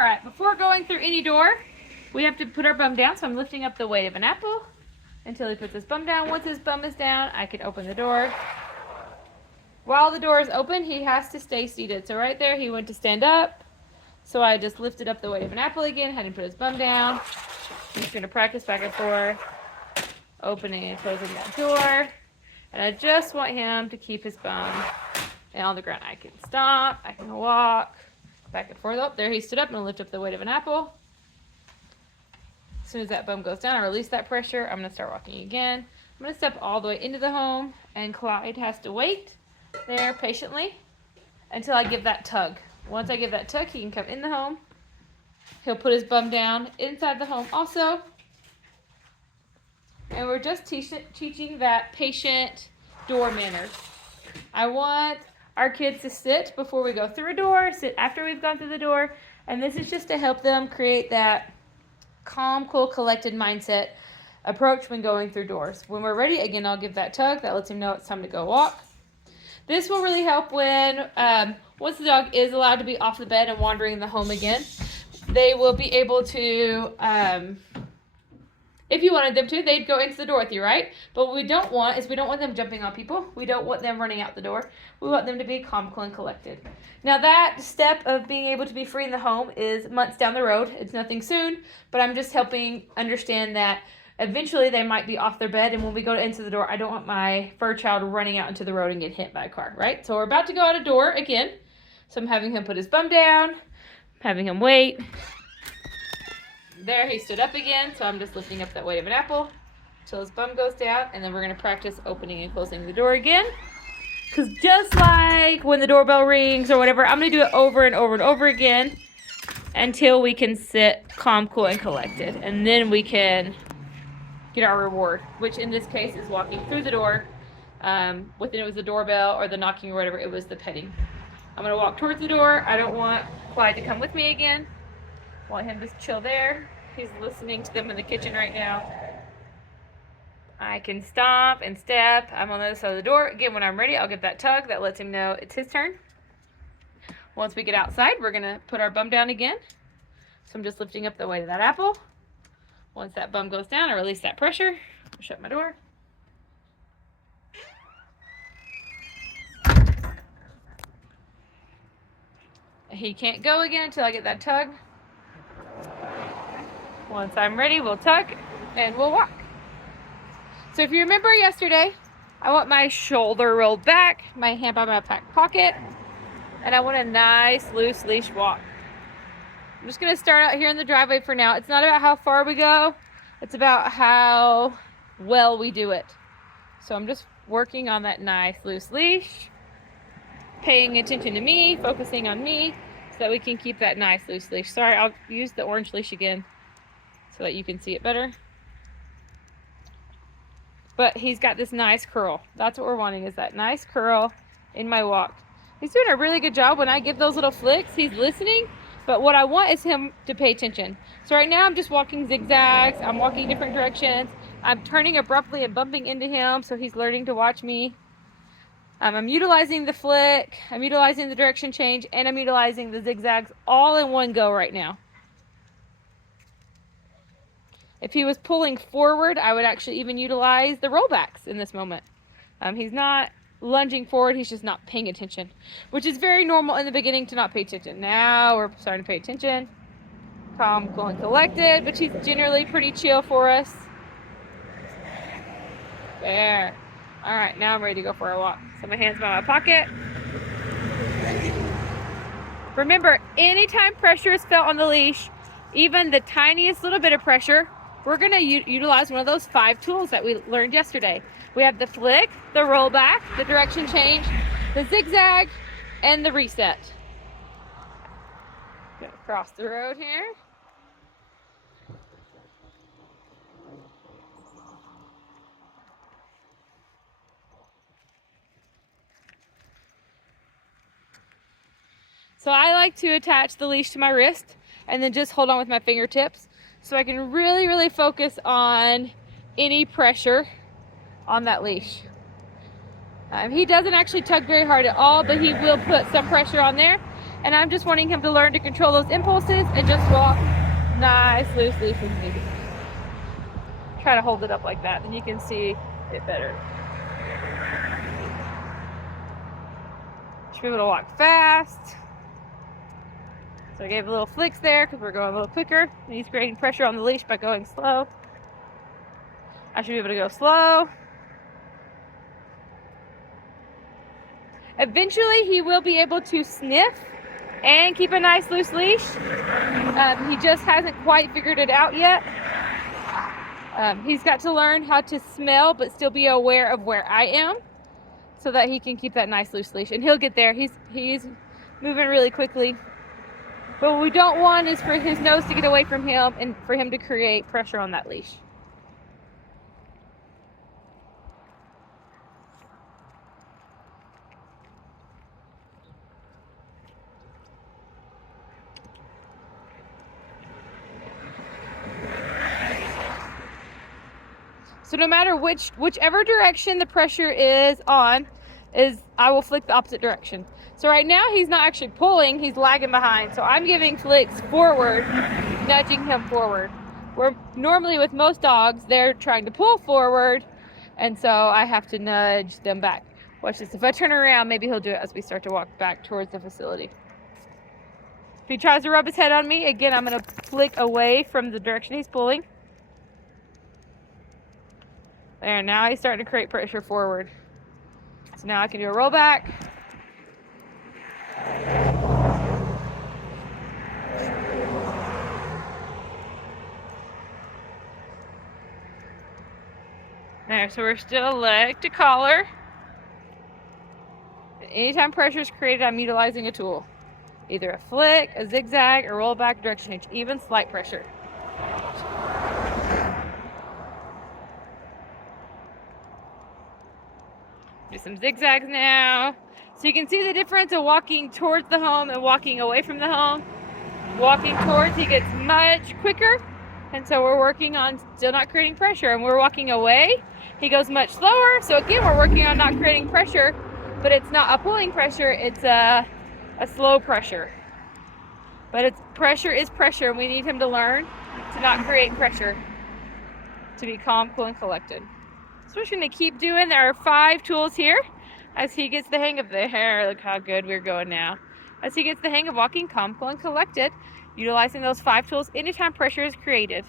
right, before going through any door, we have to put our bum down. So I'm lifting up the weight of an apple until he puts his bum down. Once his bum is down, I can open the door. While the door is open, he has to stay seated. So right there, he went to stand up. So I just lifted up the weight of an apple again, had him put his bum down. I'm just going to practice back and forth, opening and closing that door. And I just want him to keep his bum on the ground. I can stop, I can walk back and forth. Oh, there he stood up. I'm going to lift up the weight of an apple. As soon as that bum goes down, I release that pressure. I'm going to start walking again. I'm going to step all the way into the home, and Clyde has to wait there patiently until I give that tug. Once I give that tug, he can come in the home. He'll put his bum down inside the home also. And we're just teaching that patient door manners. I want our kids to sit before we go through a door, sit after we've gone through the door, and this is just to help them create that calm, cool, collected mindset approach when going through doors. When we're ready, again, I'll give that tug. That lets him know it's time to go walk. This will really help when, once the dog is allowed to be off the bed and wandering the home again, they will be able to, if you wanted them to, they'd go into the door with you, right? But what we don't want is we don't want them jumping on people. We don't want them running out the door. We want them to be calm, cool, and collected. Now that step of being able to be free in the home is months down the road. It's nothing soon, but I'm just helping understand that eventually they might be off their bed, and when we go into the door, I don't want my fur child running out into the road and get hit by a car, right? So we're about to go out a door again. So I'm having him put his bum down, having him wait. There, he stood up again, so I'm just lifting up that weight of an apple until his bum goes down, and then we're going to practice opening and closing the door again. Because just like when the doorbell rings or whatever, I'm going to do it over and over and over again until we can sit calm, cool, and collected. And then we can get our reward, which in this case is walking through the door. Whether it was the doorbell or the knocking or whatever, it was the petting. I'm going to walk towards the door. I don't want Clyde to come with me again. I want him to chill there. He's listening to them in the kitchen right now. I can stop and step. I'm on the other side of the door. Again, when I'm ready, I'll give that tug. That lets him know it's his turn. Once we get outside, we're going to put our bum down again. So I'm just lifting up the weight of that apple. Once that bum goes down, I release that pressure. I'll shut my door. He can't go again until I get that tug. Once I'm ready, we'll tug and we'll walk. So if you remember yesterday, I want my shoulder rolled back, my hand by my back pocket, and I want a nice loose leash walk. I'm just going to start out here in the driveway for now. It's not about how far we go. It's about how well we do it. So I'm just working on that nice loose leash, paying attention to me, focusing on me, so that we can keep that nice loose leash. Sorry, I'll use the orange leash again so that you can see it better. But he's got this nice curl. That's what we're wanting, is that nice curl in my walk. He's doing a really good job. When I give those little flicks, he's listening. But what I want is him to pay attention. So right now I'm just walking zigzags. I'm walking different directions. I'm turning abruptly and bumping into him, so he's learning to watch me. I'm utilizing the flick, I'm utilizing the direction change, and I'm utilizing the zigzags all in one go right now. If he was pulling forward, I would actually even utilize the rollbacks in this moment. He's not lunging forward, he's just not paying attention, which is very normal in the beginning to not pay attention. Now we're starting to pay attention. Calm, cool, and collected, but he's generally pretty chill for us. There. All right, now I'm ready to go for a walk. So my hand's by my pocket. Remember, anytime pressure is felt on the leash, even the tiniest little bit of pressure, we're going to utilize one of those 5 tools that we learned yesterday. We have the flick, the rollback, the direction change, the zigzag, and the reset. Gonna cross the road here. So I like to attach the leash to my wrist and then just hold on with my fingertips so I can really, really focus on any pressure on that leash. He doesn't actually tug very hard at all, but he will put some pressure on there. And I'm just wanting him to learn to control those impulses and just walk nice, loose with me. Try to hold it up like that, then you can see it better. Should be able to walk fast. So I gave a little flicks there because we're going a little quicker. And he's creating pressure on the leash by going slow. I should be able to go slow. Eventually he will be able to sniff and keep a nice loose leash. He just hasn't quite figured it out yet. He's got to learn how to smell but still be aware of where I am so that he can keep that nice loose leash. And he'll get there. He's moving really quickly. But what we don't want is for his nose to get away from him and for him to create pressure on that leash. So no matter whichever direction the pressure is on, I will flick the opposite direction. So right now he's not actually pulling, he's lagging behind. So I'm giving flicks forward, nudging him forward. Where normally with most dogs, they're trying to pull forward, and so I have to nudge them back. Watch this. If I turn around, maybe he'll do it as we start to walk back towards the facility. If he tries to rub his head on me, again, I'm going to flick away from the direction he's pulling. There, now he's starting to create pressure forward. So now I can do a roll back. There, so we're still leg to collar. Anytime pressure is created, I'm utilizing a tool. Either a flick, a zigzag, or roll back direction change, even slight pressure. Do some zigzags now. So you can see the difference of walking towards the home and walking away from the home. Walking towards, he gets much quicker. And so we're working on still not creating pressure. And we're walking away, he goes much slower. So again, we're working on not creating pressure, but it's not a pulling pressure, it's a slow pressure. But pressure is pressure, and we need him to learn to not create pressure, to be calm, cool, and collected. So we're just going to keep doing. There are 5 tools here as he gets the hang of the hair. Look how good we're going now. As he gets the hang of walking calm, cool, and collected, utilizing those 5 tools anytime pressure is created.